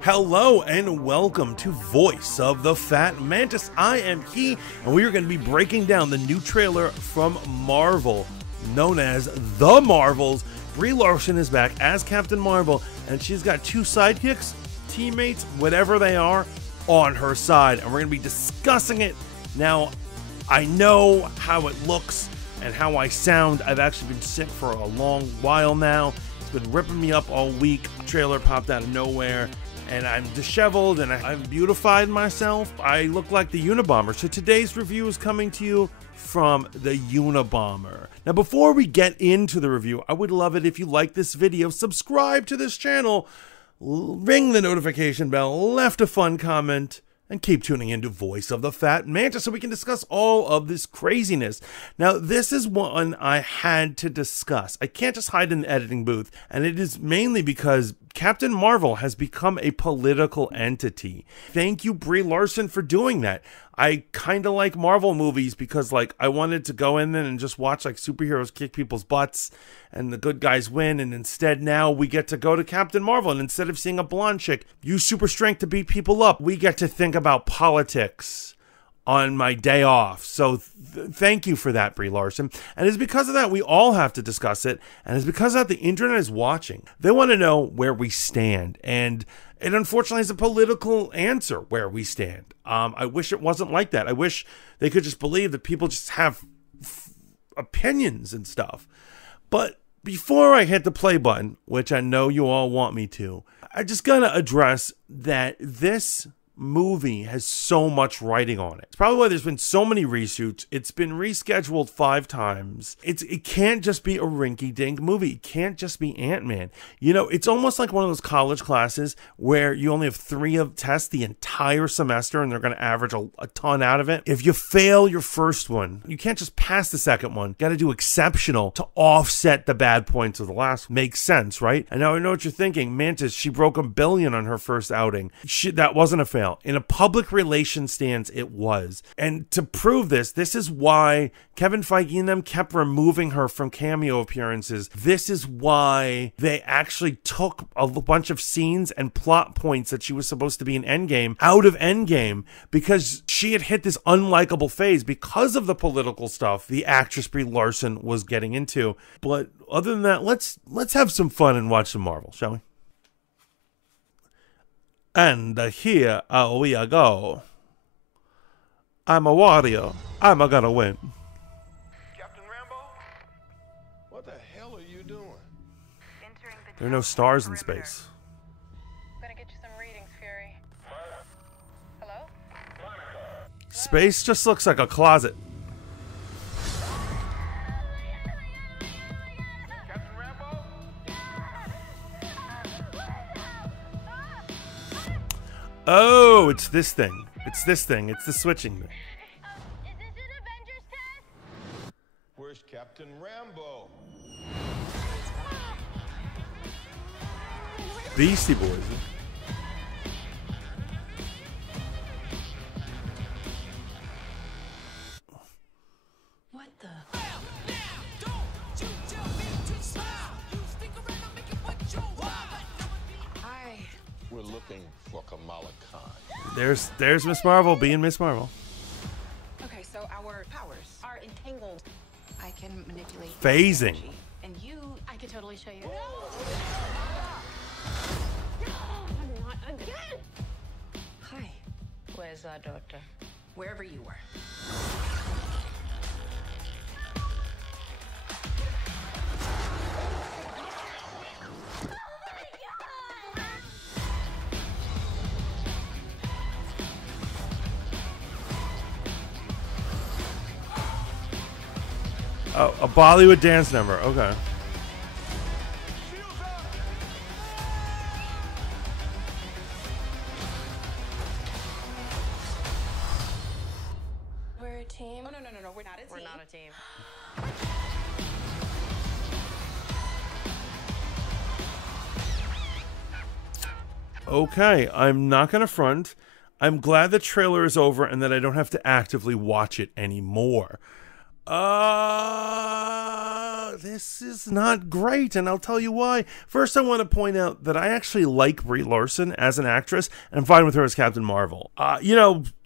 Hello and welcome to Voice of the Fat Mantis. I am He, and we are going to be breaking down the new trailer from Marvel, known as The Marvels. Brie Larson is back as Captain Marvel, and she's got two sidekicks, teammates, whatever they are, on her side, and we're going to be discussing it. Now, I know how it looks and how I sound. I've actually been sick for a long while now. It's been ripping me up all week. Trailer popped out of nowhere, and I'm disheveled and I've beautified myself. I look like the Unabomber. So today's review is coming to you from the Unabomber. Now, before we get into the review, I would love it if you like this video, subscribe to this channel, ring the notification bell, left a fun comment, and keep tuning into Voice of the Fat Mantis so we can discuss all of this craziness. Now, this is one I had to discuss. I can't just hide in the editing booth, and it is mainly because Captain Marvel has become a political entity. Thank you, Brie Larson, for doing that. I kind of like Marvel movies because, like, I wanted to go in there and just watch, like, superheroes kick people's butts and the good guys win, and instead now we get to go to Captain Marvel, and instead of seeing a blonde chick use super strength to beat people up, we get to think about politics on my day off. So thank you for that, Brie Larson. And it's because of that we all have to discuss it, and it's because of that the internet is watching. They want to know where we stand, and it unfortunately is a political answer where we stand. I wish it wasn't like that. I wish they could just believe that people just have opinions and stuff. But before I hit the play button, which I know you all want me to, I just gotta address that this movie has so much writing on it. It's probably why there's been so many reshoots. It's been rescheduled 5 times. It can't just be a rinky-dink movie. It can't just be Ant-Man. You know, it's almost like one of those college classes where you only have 3 of tests the entire semester and they're going to average a ton out of it. If you fail your first one, you can't just pass the second one. You got to do exceptional to offset the bad points of the last one. Makes sense, right? And now I know what you're thinking. Mantis, she broke $1 billion on her first outing. That wasn't a fail. In a public relations stance, it was. And to prove this, this is why Kevin Feige and them kept removing her from cameo appearances. This is why they actually took a bunch of scenes and plot points that she was supposed to be in Endgame out of Endgame, because she had hit this unlikable phase because of the political stuff the actress Brie Larson was getting into. But other than that, let's have some fun and watch some Marvel, shall we? And here we go. I'm a warrior. I'm gonna win. Captain Rambo? What the hell are you doing? There are no stars in space. I'm gonna get you some readings, Fury. Hello? Space just looks like a closet. Oh, it's this thing. It's this thing. It's the switching thing. Is this an Avengers test? Where's Captain Rambo? Beastie Boys. What the? Hi. We're looking for Kamala Khan. There's Miss Marvel being Miss Marvel. Okay, so our powers are entangled. I can manipulate Phasing. energy, and I can totally show you. Not again. Hi. Where's our daughter? Wherever you were. Oh, a Bollywood dance number. Okay. We're a team. Oh, no. We're not a team. We're not a team. Okay, I'm not gonna front. I'm glad the trailer is over and that I don't have to actively watch it anymore. This is not great, and I'll tell you why. First, I want to point out that I actually like Brie Larson as an actress, and I'm fine with her as Captain Marvel.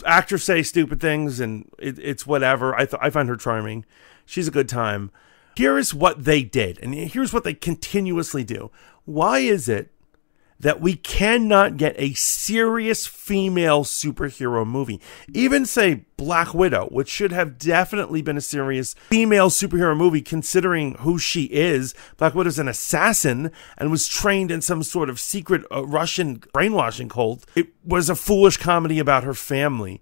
Actors say stupid things, and it's whatever. I find her charming. She's a good time. Here is what they did, and here's what they continuously do. Why is it that we cannot get a serious female superhero movie? Even say Black Widow, which should have definitely been a serious female superhero movie considering who she is. Black Widow's an assassin and was trained in some sort of secret Russian brainwashing cult. It was a foolish comedy about her family.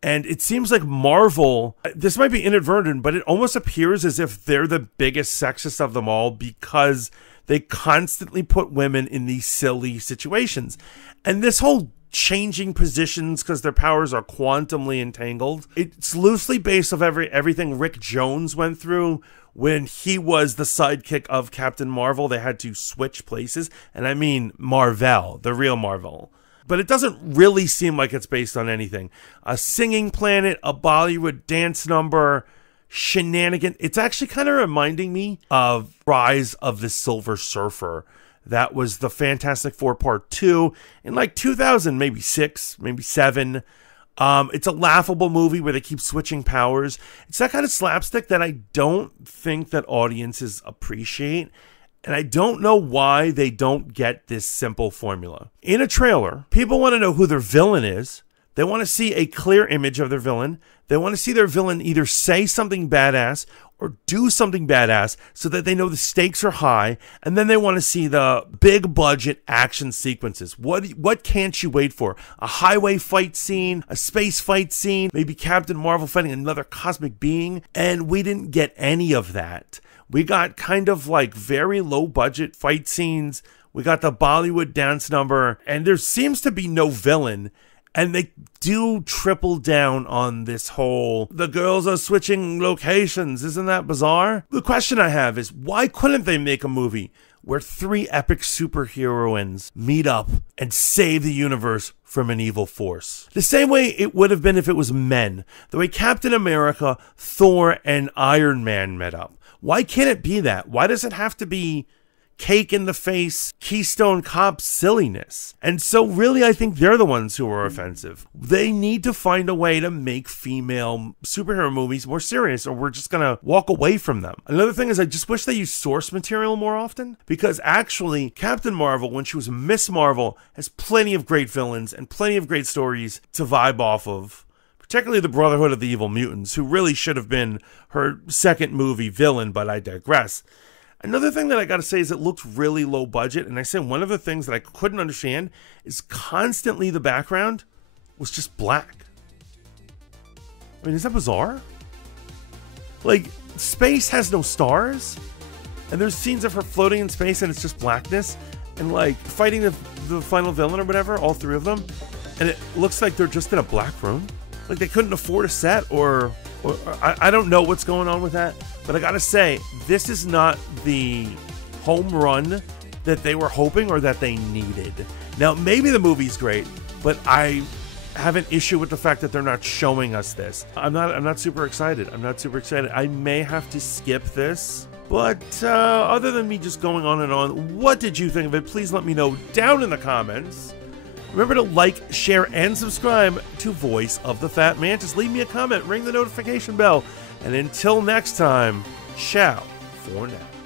And it seems like Marvel, this might be inadvertent, but it almost appears as if they're the biggest sexist of them all because they constantly put women in these silly situations. And this whole changing positions because their powers are quantumly entangled, it's loosely based off everything Rick Jones went through when he was the sidekick of Captain Marvel. They had to switch places. And I mean Marvel, the real Marvel. But it doesn't really seem like it's based on anything. A singing planet, a Bollywood dance number, shenanigan. It's actually kind of reminding me of Rise of the Silver Surfer. That was the Fantastic Four Part 2 in like 2000, maybe 6, maybe 7. It's a laughable movie where they keep switching powers. It's that kind of slapstick that I don't think that audiences appreciate. And I don't know why they don't get this simple formula. In a trailer, people want to know who their villain is. They want to see a clear image of their villain. They want to see their villain either say something badass or do something badass so that they know the stakes are high. And then they want to see the big budget action sequences. What can't you wait for? A highway fight scene, a space fight scene, maybe Captain Marvel fighting another cosmic being. And we didn't get any of that. We got kind of like very low budget fight scenes. We got the Bollywood dance number, and there seems to be no villain. And they do triple down on this whole, the girls are switching locations. Isn't that bizarre? The question I have is, why couldn't they make a movie where 3 epic superheroines meet up and save the universe from an evil force? The same way it would have been if it was men. The way Captain America, Thor, and Iron Man met up. Why can't it be that? Why does it have to be cake in the face, Keystone Cop silliness? And so really, I think they're the ones who are offensive. They need to find a way to make female superhero movies more serious, or we're just going to walk away from them. Another thing is I just wish they used source material more often, because actually Captain Marvel, when she was Miss Marvel, has plenty of great villains and plenty of great stories to vibe off of. Particularly the Brotherhood of the Evil Mutants, who really should have been her second movie villain, but I digress. Another thing that I gotta say is it looked really low budget, and I said one of the things that I couldn't understand is constantly the background was just black. I mean, is that bizarre? Like, space has no stars, and there's scenes of her floating in space and it's just blackness, and like fighting the final villain or whatever, all 3 of them, and it looks like they're just in a black room. Like they couldn't afford a set, or I don't know what's going on with that. But I gotta say, this is not the home run that they were hoping or that they needed. Now, maybe the movie's great, but I have an issue with the fact that they're not showing us this. I'm not super excited. I may have to skip this. But other than me just going on and on, what did you think of it? Please let me know down in the comments. Remember to like, share, and subscribe to Voice of the Fat Mantis. Leave me a comment, ring the notification bell, and until next time, ciao for now.